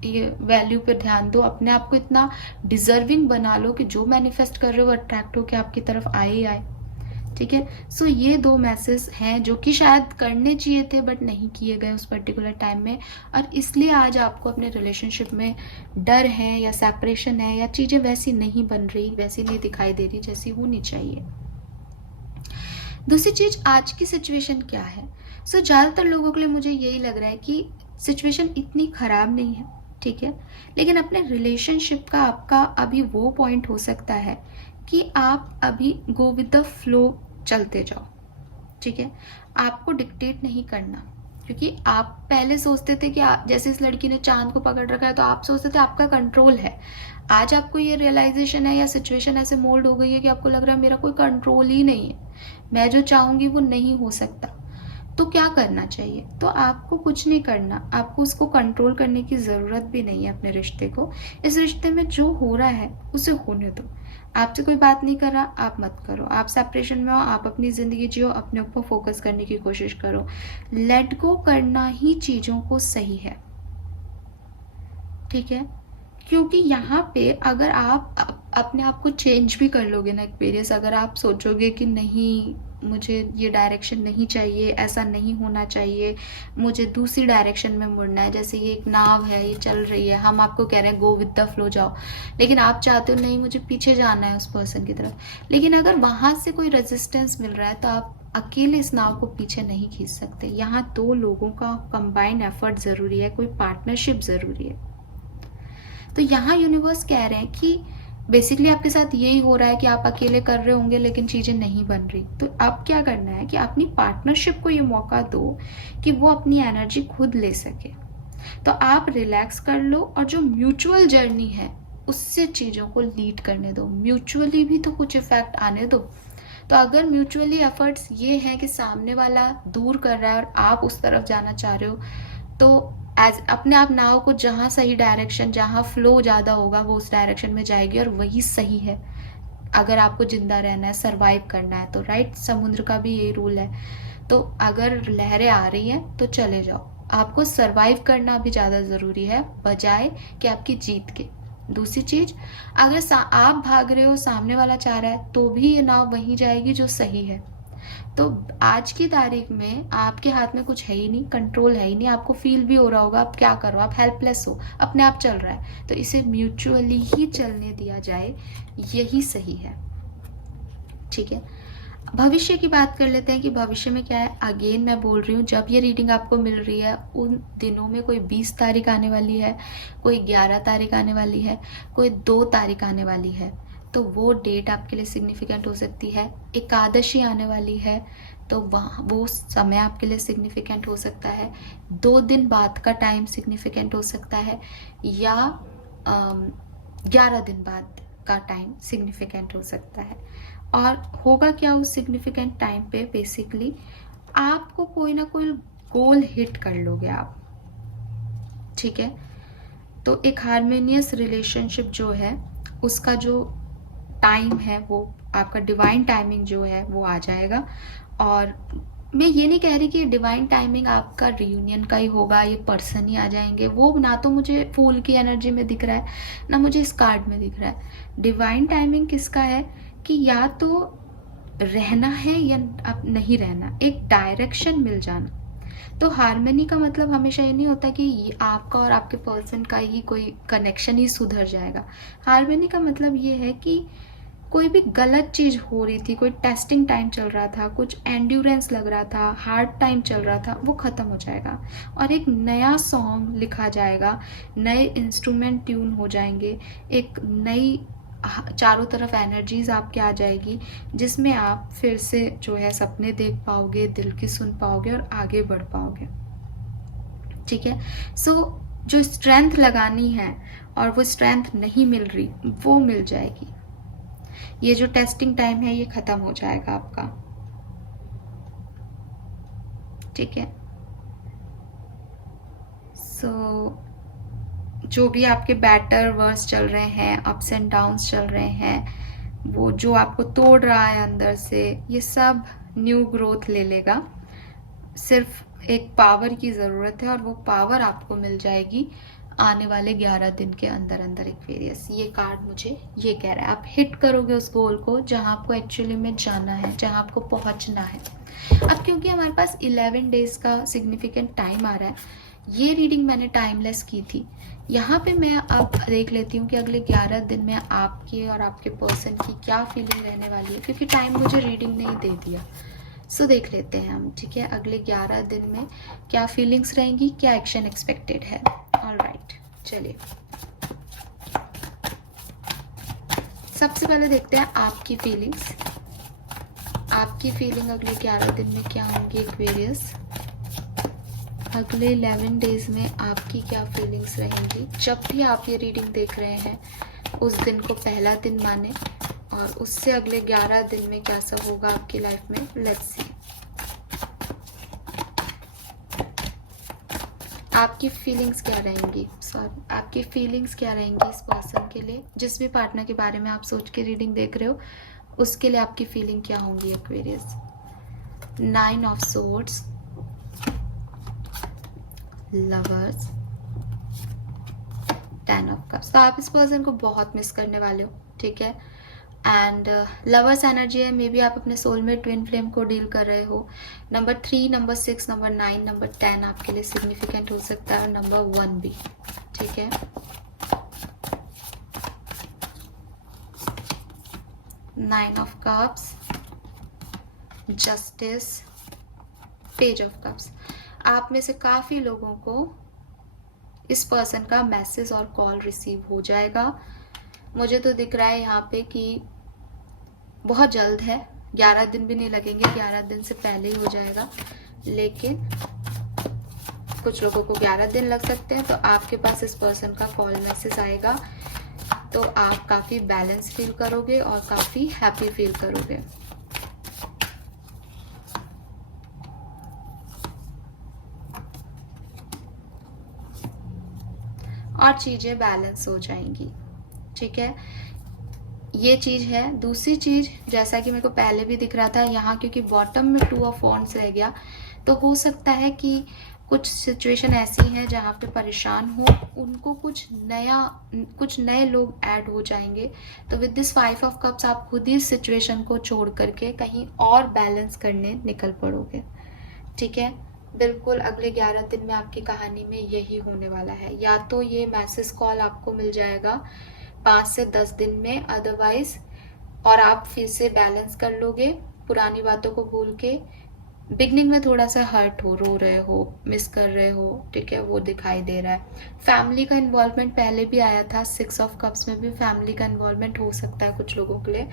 ये वैल्यू पे ध्यान दो, अपने आप को इतना डिजर्विंग बना लो कि जो मैनिफेस्ट कर रहे हो अट्रैक्ट होकर आपकी तरफ आए ही आए, ठीक है। सो ये दो मैसेज हैं जो कि शायद करने चाहिए थे बट नहीं किए गए उस पर्टिकुलर टाइम में, और इसलिए आज आपको अपने रिलेशनशिप में डर है या सेपरेशन है, या चीज़ें वैसी नहीं बन रही, वैसी नहीं दिखाई दे रही जैसी होनी चाहिए। दूसरी चीज, आज की सिचुएशन क्या है। सो ज़्यादातर लोगों के लिए मुझे यही लग रहा है कि सिचुएशन इतनी खराब नहीं है, ठीक है, लेकिन अपने रिलेशनशिप का आपका अभी वो पॉइंट हो सकता है कि आप अभी गो विद द फ्लो चलते जाओ, ठीक है। आपको डिक्टेट नहीं करना, क्योंकि आप पहले सोचते थे कि जैसे इस लड़की ने चांद को पकड़ रखा है तो आप सोचते थे आपका कंट्रोल है। आज आपको ये रियलाइजेशन है या सिचुएशन ऐसे मोल्ड हो गई है कि आपको लग रहा है मेरा कोई कंट्रोल ही नहीं है, मैं जो चाहूँगी वो नहीं हो सकता। तो क्या करना चाहिए, तो आपको कुछ नहीं करना, आपको उसको कंट्रोल करने की ज़रूरत भी नहीं है अपने रिश्ते को। इस रिश्ते में जो हो रहा है उसे होने दो, आपसे कोई बात नहीं कर रहा, आप मत करो, आप सेपरेशन में हो, आप अपनी ज़िंदगी जियो, अपने ऊपर फोकस करने की कोशिश करो। लेट गो करना ही चीज़ों को सही है, ठीक है। क्योंकि यहाँ पे अगर आप अपने आप को चेंज भी कर लोगे ना एक्सपीरियंस, अगर आप सोचोगे कि नहीं मुझे ये डायरेक्शन नहीं चाहिए, ऐसा नहीं होना चाहिए, मुझे दूसरी डायरेक्शन में मुड़ना है, जैसे ये एक नाव है ये चल रही है, हम आपको कह रहे हैं गो विद द फ्लो जाओ, लेकिन आप चाहते हो नहीं मुझे पीछे जाना है उस पर्सन की तरफ। लेकिन अगर वहाँ से कोई रेजिस्टेंस मिल रहा है तो आप अकेले इस नाव को पीछे नहीं खींच सकते, यहाँ दो लोगों का कंबाइंड एफर्ट ज़रूरी है, कोई पार्टनरशिप ज़रूरी है। तो यहाँ यूनिवर्स कह रहे हैं कि बेसिकली आपके साथ यही हो रहा है कि आप अकेले कर रहे होंगे लेकिन चीज़ें नहीं बन रही, तो अब क्या करना है कि अपनी पार्टनरशिप को ये मौका दो कि वो अपनी एनर्जी खुद ले सके। तो आप रिलैक्स कर लो और जो म्यूचुअल जर्नी है उससे चीज़ों को लीड करने दो, म्यूचुअली भी तो कुछ इफेक्ट आने दो। तो अगर म्यूचुअली एफर्ट्स ये हैं कि सामने वाला दूर कर रहा है और आप उस तरफ जाना चाह रहे हो, तो एज अपने आप नाव को जहाँ सही डायरेक्शन, जहाँ फ्लो ज़्यादा होगा वो उस डायरेक्शन में जाएगी और वही सही है अगर आपको जिंदा रहना है, सरवाइव करना है तो। राइट, समुद्र का भी यही रूल है। तो अगर लहरें आ रही हैं तो चले जाओ, आपको सरवाइव करना भी ज़्यादा ज़रूरी है बजाय कि आपकी जीत के। दूसरी चीज़, अगर आप भाग रहे हो, सामने वाला चाह रहा है, तो भी ये नाव वहीं जाएगी जो सही है। तो आज की तारीख में आपके हाथ में कुछ है ही नहीं, कंट्रोल है ही नहीं। आपको फील भी हो रहा होगा आप क्या करो, आप हेल्पलेस हो, अपने आप चल रहा है, तो इसे म्यूचुअली ही चलने दिया जाए, यही सही है। ठीक है, भविष्य की बात कर लेते हैं कि भविष्य में क्या है। अगेन मैं बोल रही हूँ, जब ये रीडिंग आपको मिल रही है उन दिनों में कोई 20 तारीख आने वाली है, कोई 11 तारीख आने वाली है, कोई 2 तारीख आने वाली है, तो वो डेट आपके लिए सिग्निफिकेंट हो सकती है। एकादशी आने वाली है तो वहाँ वो समय आपके लिए सिग्निफिकेंट हो सकता है। 2 दिन बाद का टाइम सिग्निफिकेंट हो सकता है, या 11 दिन बाद का टाइम सिग्निफिकेंट हो सकता है। और होगा क्या उस सिग्निफिकेंट टाइम पे, बेसिकली आपको कोई ना कोई गोल हिट कर लोगे आप। ठीक है, तो एक हार्मोनियस रिलेशनशिप जो है उसका जो टाइम है, वो आपका डिवाइन टाइमिंग जो है वो आ जाएगा। और मैं ये नहीं कह रही कि डिवाइन टाइमिंग आपका रियूनियन का ही होगा, ये पर्सन ही आ जाएंगे, वो ना तो मुझे फूल की एनर्जी में दिख रहा है ना मुझे इस कार्ड में दिख रहा है। डिवाइन टाइमिंग किसका है कि या तो रहना है या अब नहीं रहना, एक डायरेक्शन मिल जाना। तो हार्मनी का मतलब हमेशा ये नहीं होता कि आपका और आपके पर्सन का ही कोई कनेक्शन ही सुधर जाएगा। हार्मनी का मतलब ये है कि कोई भी गलत चीज़ हो रही थी, कोई टेस्टिंग टाइम चल रहा था, कुछ एंड्योरेंस लग रहा था, हार्ड टाइम चल रहा था, वो ख़त्म हो जाएगा और एक नया सॉन्ग लिखा जाएगा, नए इंस्ट्रूमेंट ट्यून हो जाएंगे, एक नई चारों तरफ एनर्जीज आपके आ जाएगी, जिसमें आप फिर से जो है सपने देख पाओगे, दिल की सुन पाओगे और आगे बढ़ पाओगे। ठीक है, सो जो स्ट्रेंथ लगानी है और वो स्ट्रेंथ नहीं मिल रही, वो मिल जाएगी। ये जो टेस्टिंग टाइम है ये खत्म हो जाएगा आपका। ठीक है, सो जो भी आपके बैटर वर्स चल रहे हैं, अप्स एंड डाउन्स चल रहे हैं, वो जो आपको तोड़ रहा है अंदर से, ये सब न्यू ग्रोथ ले लेगा। सिर्फ एक पावर की ज़रूरत है और वो पावर आपको मिल जाएगी आने वाले 11 दिन के अंदर अंदर। एक्वेरियस, ये कार्ड मुझे ये कह रहा है आप हिट करोगे उस गोल को जहाँ आपको एक्चुअली में जाना है, जहाँ आपको पहुँचना है। अब क्योंकि हमारे पास 11 डेज का सिग्निफिकेंट टाइम आ रहा है, ये रीडिंग मैंने टाइमलेस की थी। यहाँ पे मैं अब देख लेती हूँ कि अगले 11 दिन में आपके और आपके पर्सन की क्या फीलिंग रहने वाली है, क्योंकि टाइम मुझे रीडिंग नहीं दे दिया। सो देख लेते हैं हम। ठीक है, अगले 11 दिन में क्या फीलिंग्स रहेंगी, क्या एक्शन एक्सपेक्टेड है। ऑलराइट, चलिए सबसे पहले देखते हैं आपकी फीलिंग्स। आपकी फीलिंग अगले 11 दिन में क्या होंगी एक्वेरियस। अगले 11 डेज में आपकी क्या फीलिंग्स रहेंगी। जब भी आप ये रीडिंग देख रहे हैं उस दिन को पहला दिन माने और उससे अगले 11 दिन में क्या सब होगा आपकी लाइफ में। लेट्स सी आपकी फीलिंग्स क्या रहेंगी, आपकी फीलिंग्स क्या रहेंगी इस पर्सन के लिए। जिस भी पार्टनर के बारे में आप सोच के रीडिंग देख रहे हो उसके लिए आपकी फीलिंग क्या होंगी Aquarius. 9 of swords, lovers, 10 of cups. तो आप इस पर्सन को बहुत मिस करने वाले हो। ठीक है, एंड लवर्स एनर्जी है, मे बी आप अपने सोल में ट्विन फ्लेम को डील कर रहे हो। नंबर 3, नंबर 6, नंबर 9, नंबर 10 आपके लिए सिग्निफिकेंट हो सकता है और नंबर 1 भी। ठीक है, 9 of cups, justice, page of cups. आप में से काफ़ी लोगों को इस पर्सन का मैसेज और कॉल रिसीव हो जाएगा। मुझे तो दिख रहा है यहाँ पे कि बहुत जल्द है, 11 दिन भी नहीं लगेंगे, 11 दिन से पहले ही हो जाएगा। लेकिन कुछ लोगों को 11 दिन लग सकते हैं। तो आपके पास इस पर्सन का कॉल मैसेज आएगा तो आप काफ़ी बैलेंस फील करोगे और काफ़ी हैप्पी फील करोगे। और चीज़ें बैलेंस हो जाएंगी। ठीक है, ये चीज़ है। दूसरी चीज़, जैसा कि मेरे को पहले भी दिख रहा था यहाँ, क्योंकि बॉटम में 2 ऑफ वॉन्ड्स रह गया, तो हो सकता है कि कुछ सिचुएशन ऐसी हैं जहाँ पे परेशान हो, उनको कुछ नए लोग ऐड हो जाएंगे। तो विद दिस 5 ऑफ कप्स आप खुद ही सिचुएशन को छोड़ करके कहीं और बैलेंस करने निकल पड़ोगे। ठीक है, बिल्कुल अगले 11 दिन में आपकी कहानी में यही होने वाला है। या तो ये मैसेज कॉल आपको मिल जाएगा 5 से 10 दिन में, अदरवाइज और आप फिर से बैलेंस कर लोगे, पुरानी बातों को भूल के। बिगनिंग में थोड़ा सा हर्ट हो, रो रहे हो, मिस कर रहे हो, ठीक है, वो दिखाई दे रहा है। फैमिली का इन्वॉल्वमेंट पहले भी आया था, 6 ऑफ कप्स में भी फैमिली का इन्वॉल्वमेंट हो सकता है कुछ लोगों के लिए,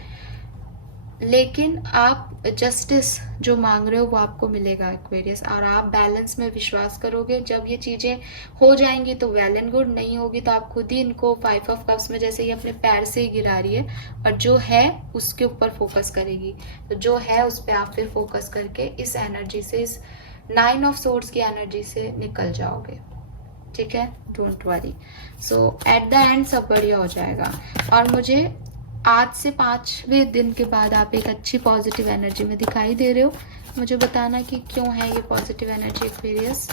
लेकिन आप जस्टिस जो मांग रहे हो वो आपको मिलेगा एक्वेरियस, और आप बैलेंस में विश्वास करोगे। जब ये चीज़ें हो जाएंगी तो वेल एंड गुड, नहीं होगी तो आप खुद ही इनको 5 ऑफ कप्स में जैसे ही अपने पैर से ही गिरा रही है, और जो है उसके ऊपर फोकस करेगी। तो जो है उस पर आप फिर फोकस करके इस एनर्जी से, इस 9 ऑफ सोर्ड्स की एनर्जी से निकल जाओगे। ठीक है, don't worry. So at the end सब बढ़िया हो जाएगा। और मुझे आज से 5वें दिन के बाद आप एक अच्छी पॉजिटिव एनर्जी में दिखाई दे रहे हो। मुझे बताना कि क्यों है ये positive energy Aquarius.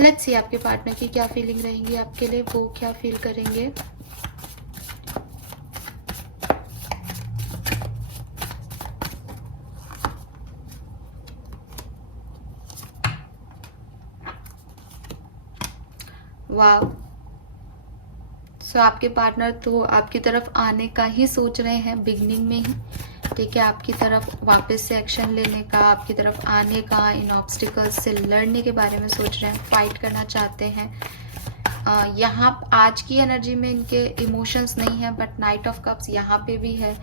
Let's see आपके पार्टनर की क्या फीलिंग रहेंगी आपके लिए, वो क्या फील करेंगे। वाह, सो आपके पार्टनर तो आपकी तरफ आने का ही सोच रहे हैं बिगनिंग में ही। ठीक है, आपकी तरफ वापस से एक्शन लेने का, आपकी तरफ आने का, इन ऑब्स्टिकल्स से लड़ने के बारे में सोच रहे हैं, फाइट करना चाहते हैं। यहाँ आज की एनर्जी में इनके इमोशंस नहीं है, बट नाइट ऑफ कप्स यहाँ पे भी है।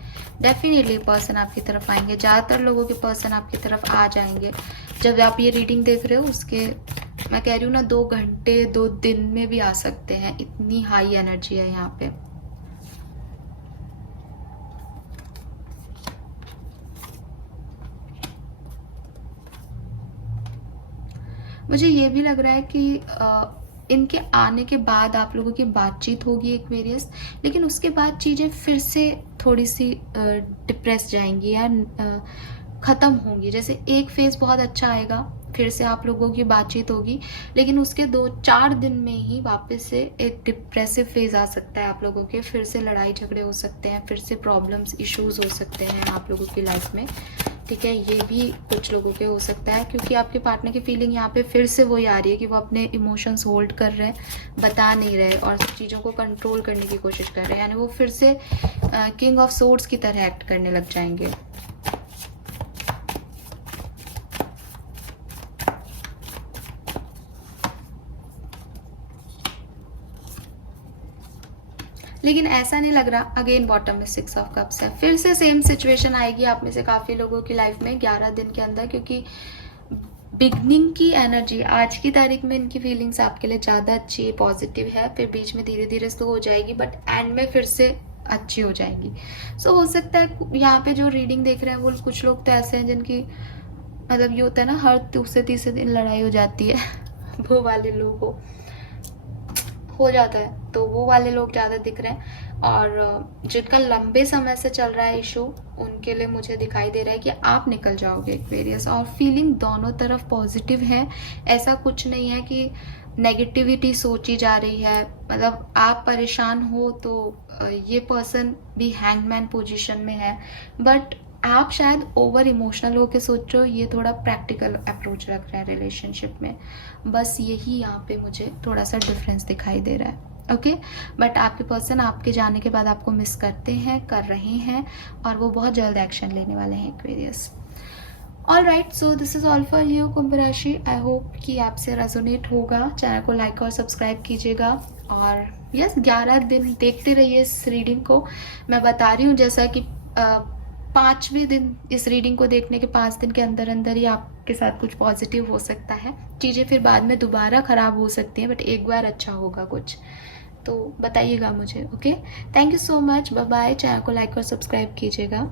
डेफिनेटली पर्सन आपकी तरफ आएंगे, ज़्यादातर लोगों के पर्सन आपकी तरफ आ जाएंगे। जब आप ये रीडिंग देख रहे हो उसके, मैं कह रही हूँ ना, 2 घंटे 2 दिन में भी आ सकते हैं, इतनी हाई एनर्जी है यहाँ पे। मुझे ये भी लग रहा है कि इनके आने के बाद आप लोगों की बातचीत होगी एक्वेरियस, लेकिन उसके बाद चीज़ें फिर से थोड़ी सी डिप्रेस जाएंगी या ख़त्म होंगी। जैसे एक फेज़ बहुत अच्छा आएगा, फिर से आप लोगों की बातचीत होगी, लेकिन उसके 2-4 दिन में ही वापस से एक डिप्रेसिव फेज़ आ सकता है आप लोगों के। फिर से लड़ाई झगड़े हो सकते हैं, फिर से प्रॉब्लम्स, इश्यूज़ हो सकते हैं आप लोगों की लाइफ में। ठीक है, ये भी कुछ लोगों के हो सकता है, क्योंकि आपके पार्टनर की फीलिंग यहाँ पे फिर से वही आ रही है कि वो अपने इमोशंस होल्ड कर रहे हैं, बता नहीं रहे और चीज़ों को कंट्रोल करने की कोशिश कर रहे हैं। यानी वो फिर से किंग ऑफ सोर्ड्स की तरह एक्ट करने लग जाएंगे। लेकिन ऐसा नहीं लग रहा। अगेन बॉटम में 6 ऑफ कप्स है, फिर से सेम सिचुएशन आएगी आप में से काफ़ी लोगों की लाइफ में 11 दिन के अंदर, क्योंकि बिगनिंग की एनर्जी आज की तारीख में इनकी फीलिंग्स आपके लिए ज़्यादा अच्छी पॉजिटिव है, फिर बीच में धीरे धीरे स्लो हो जाएगी, बट एंड में फिर से अच्छी हो जाएगी। सो हो सकता है यहाँ पे जो रीडिंग देख रहे हैं वो कुछ लोग तो ऐसे हैं जिनकी मतलब ये होता है ना, हर दूसरे तीसरे दिन लड़ाई हो जाती है वो वाले लोग हो जाता है, तो वो वाले लोग ज़्यादा दिख रहे हैं। और जिनका लंबे समय से चल रहा है इशू, उनके लिए मुझे दिखाई दे रहा है कि आप निकल जाओगे एक्वेरियस। और फीलिंग दोनों तरफ पॉजिटिव है, ऐसा कुछ नहीं है कि नेगेटिविटी सोची जा रही है। मतलब आप परेशान हो तो ये पर्सन भी हैंगमैन पोजीशन में है, बट आप शायद ओवर इमोशनल होकर सोच रहे हो, ये थोड़ा प्रैक्टिकल अप्रोच रख रहे हैं रिलेशनशिप में। बस यही यहाँ पे मुझे थोड़ा सा डिफरेंस दिखाई दे रहा है। ओके, बट आपके पर्सन आपके जाने के बाद आपको मिस करते हैं, कर रहे हैं, और वो बहुत जल्द एक्शन लेने वाले हैं Aquarius. All right, so this is all for you कुंभ राशि। आई होप कि आपसे रेजोनेट होगा। चैनल को लाइक और सब्सक्राइब कीजिएगा, और यस 11 दिन देखते रहिए इस रीडिंग को। मैं बता रही हूँ जैसा कि 5वें दिन इस रीडिंग को देखने के 5 दिन के अंदर अंदर ही आपके साथ कुछ पॉजिटिव हो सकता है। चीज़ें फिर बाद में दोबारा ख़राब हो सकती हैं, बट एक बार अच्छा होगा कुछ, तो बताइएगा मुझे। Okay, thank you so much, bye bye. Channel को लाइक और सब्सक्राइब कीजिएगा।